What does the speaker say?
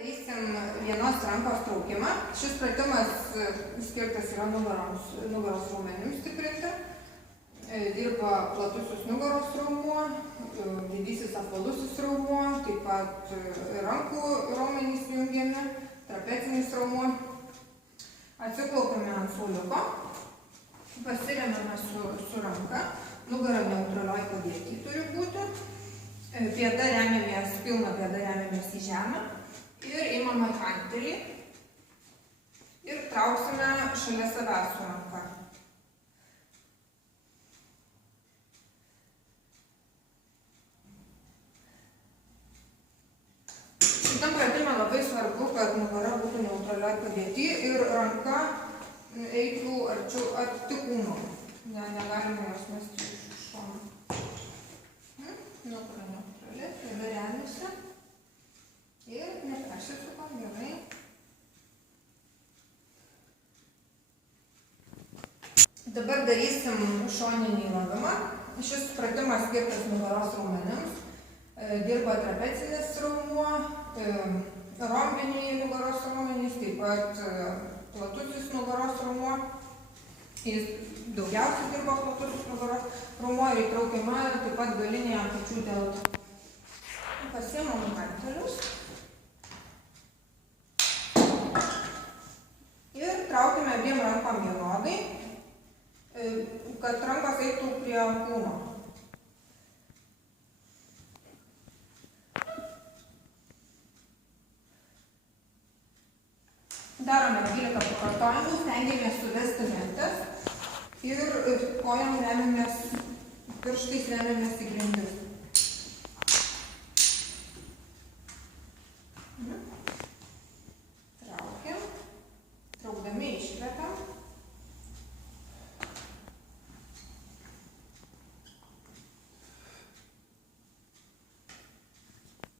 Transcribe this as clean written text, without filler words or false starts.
Darysim vienos rankos traukimą. Šis pratimas skirtas yra nugaros raumenims stiprinti. Dirba platusis nugaros raumuo, didysis apvalusis raumuo, taip pat rankų raumenys jungiami, trapecinis raumuo. Atsiklaupiame ant suoliuko, pasiremiame su ranka, nugara neutralioj padėty turi būti, pėda remiamės, pilna pėda remiamės į žemę ir imame hantelį ir trauksime šalia savęs su ranka. Šitam pratime labai svarbu, kad nugara būtų neutralioj padėty ir ranka eitų arti kūno. Negalime jos mesti iš šono. Nugara neutrali, pėda remiasi ir nepersisukam, gerai. Dabar darysim šoninį lavimą. Šis pratimas skirtas nugaros raumenims. Dirba trapecinis raumuo, rombiniai nugaros raumenys, taip pat platusis nugaros raumuo. Jis daugiausiai dirba platusis nugaros raumuo ir įtraukiama taip pat galinė pečių delta. Pasiimam hantelius ir traukime abiem rankom vienodai, kad rankos eitų prie kūno. Darome 12 pakartojimų, stengiamės suvesti ventes ir kojom remiamės, pirštais remiamės į grindis.